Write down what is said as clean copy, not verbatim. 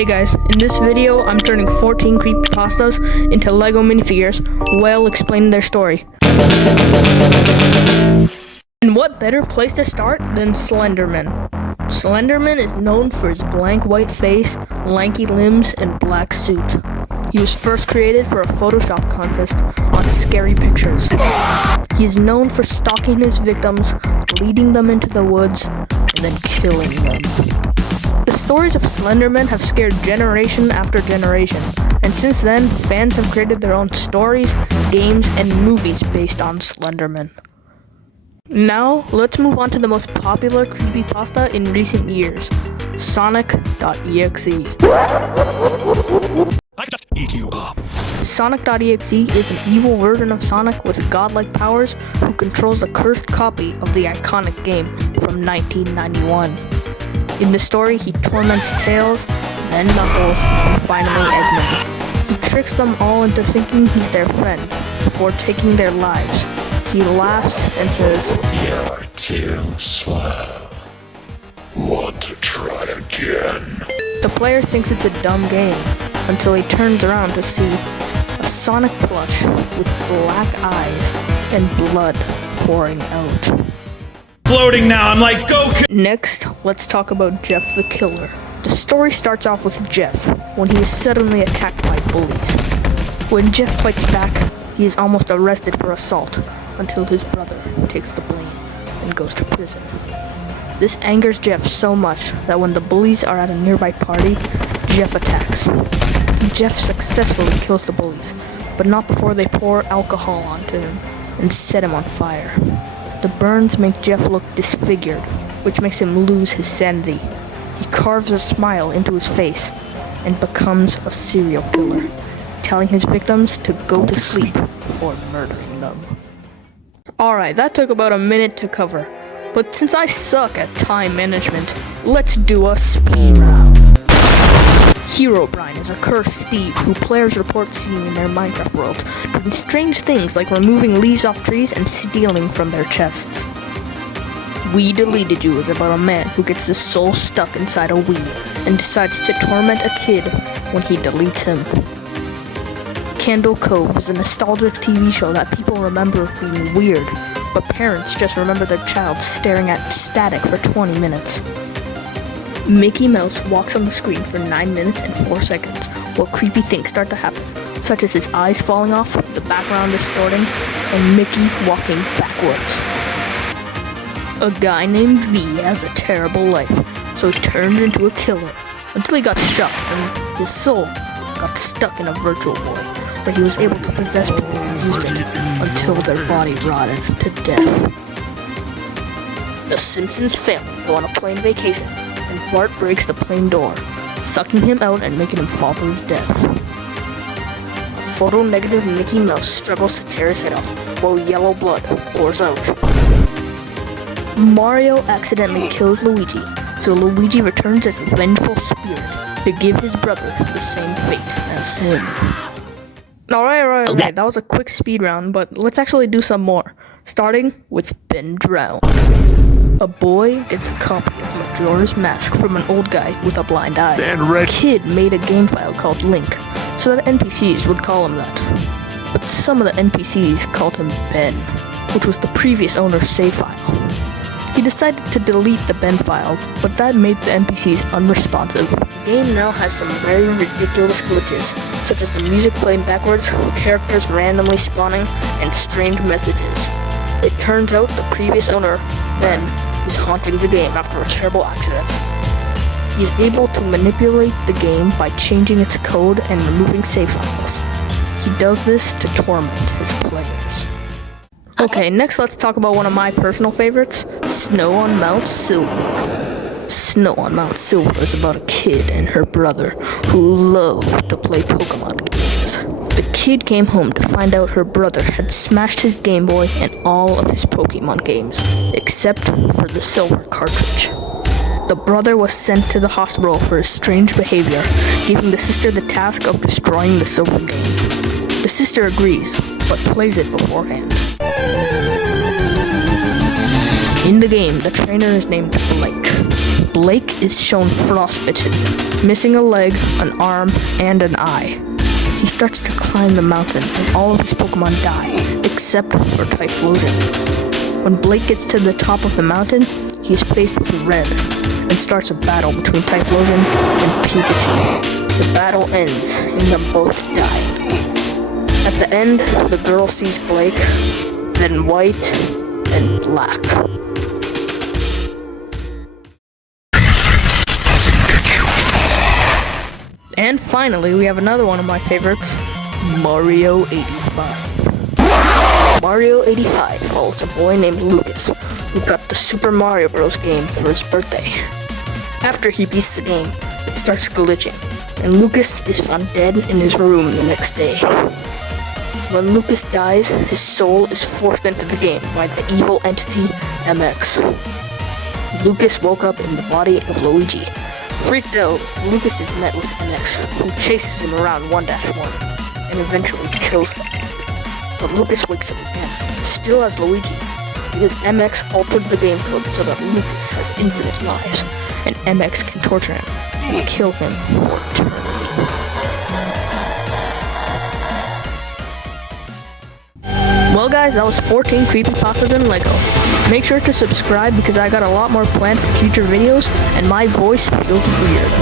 Hey guys, in this video, I'm turning 14 creepypastas into Lego minifigures while explaining their story. And what better place to start than Slenderman? Slenderman is known for his blank white face, lanky limbs, and black suit. He was first created for a Photoshop contest on Scary Pictures. He is known for stalking his victims, leading them into the woods, and then killing them. The stories of Slenderman have scared generation after generation, and since then, fans have created their own stories, games, and movies based on Slenderman. Now, let's move on to the most popular creepypasta in recent years, sonic.exe. I could just eat you up. Sonic.exe is an evil version of Sonic with godlike powers who controls a cursed copy of the iconic game from 1991. In the story, he torments Tails, then Knuckles, and finally Eggman. He tricks them all into thinking he's their friend before taking their lives. He laughs and says, "You're too slow. Want to try again?" The player thinks it's a dumb game until he turns around to see a Sonic plush with black eyes and blood pouring out. Floating now, I'm like, go! Next, let's talk about Jeff the Killer. The story starts off with Jeff when he is suddenly attacked by bullies. When Jeff fights back, he is almost arrested for assault until his brother takes the blame and goes to prison. This angers Jeff so much that when the bullies are at a nearby party, Jeff attacks. Jeff successfully kills the bullies, but not before they pour alcohol onto him and set him on fire. The burns make Jeff look disfigured, which makes him lose his sanity. He carves a smile into his face and becomes a serial killer, telling his victims to go to sleep before murdering them. Alright, that took about a minute to cover, but since I suck at time management, let's do a speed round. Herobrine is a cursed thief who players report seeing in their Minecraft worlds, doing strange things like removing leaves off trees and stealing from their chests. We Deleted You is about a man who gets his soul stuck inside a weed and decides to torment a kid when he deletes him. Candle Cove is a nostalgic TV show that people remember being weird, but parents just remember their child staring at static for 20 minutes. Mickey Mouse walks on the screen for 9 minutes and 4 seconds while creepy things start to happen, such as his eyes falling off, the background distorting, and Mickey walking backwards. A guy named V has a terrible life, so he turned into a killer until he got shot and his soul got stuck in a virtual boy, where he was able to possess people who used it until their body rotted to death. The Simpsons family go on a plane vacation, and Bart breaks the plane door, sucking him out and making him fall to his death. Photo-negative Mickey Mouse struggles to tear his head off, while yellow blood pours out. Mario accidentally kills Luigi, so Luigi returns as a vengeful spirit to give his brother the same fate as him. Alright, that was a quick speed round, but let's actually do some more, starting with Ben Drown. A boy gets a copy of Majora's Mask from an old guy with a blind eye. A kid made a game file called Link, so that NPCs would call him that. But some of the NPCs called him Ben, which was the previous owner's save file. He decided to delete the Ben file, but that made the NPCs unresponsive. The game now has some very ridiculous glitches, such as the music playing backwards, characters randomly spawning, and strange messages. It turns out the previous owner, Ben, is haunting the game after a terrible accident. He's able to manipulate the game by changing its code and removing save files. He does this to torment his players. Okay, next let's talk about one of my personal favorites, Snow on Mount Silver. Snow on Mount Silver is about a kid and her brother who love to play Pokemon games. The kid came home to find out her brother had smashed his Game Boy and all of his Pokemon games, except for the silver cartridge. The brother was sent to the hospital for his strange behavior, giving the sister the task of destroying the silver game. The sister agrees, but plays it beforehand. In the game, the trainer is named Blake. Blake is shown frostbitten, missing a leg, an arm, and an eye. He starts to climb the mountain and all of his Pokemon die, except for Typhlosion. When Blake gets to the top of the mountain, he is faced with Red and starts a battle between Typhlosion and Pikachu. The battle ends in them both dying. At the end, the girl sees Blake, then white and black. And finally, we have another one of my favorites, Mario 85. Mario 85 follows a boy named Lucas, who got the Super Mario Bros. Game for his birthday. After he beats the game, it starts glitching, and Lucas is found dead in his room the next day. When Lucas dies, his soul is forced into the game by the evil entity MX. Lucas woke up in the body of Luigi. Freaked out, Lucas is met with MX, who chases him around 1-1 and eventually kills him. But Lucas wakes up again, still as Luigi, because MX altered the game code so that Lucas has infinite lives, and MX can torture him and kill him for eternity. Well guys, that was 14 Creepypastas in Lego. Make sure to subscribe because I got a lot more planned for future videos and my voice feels weird.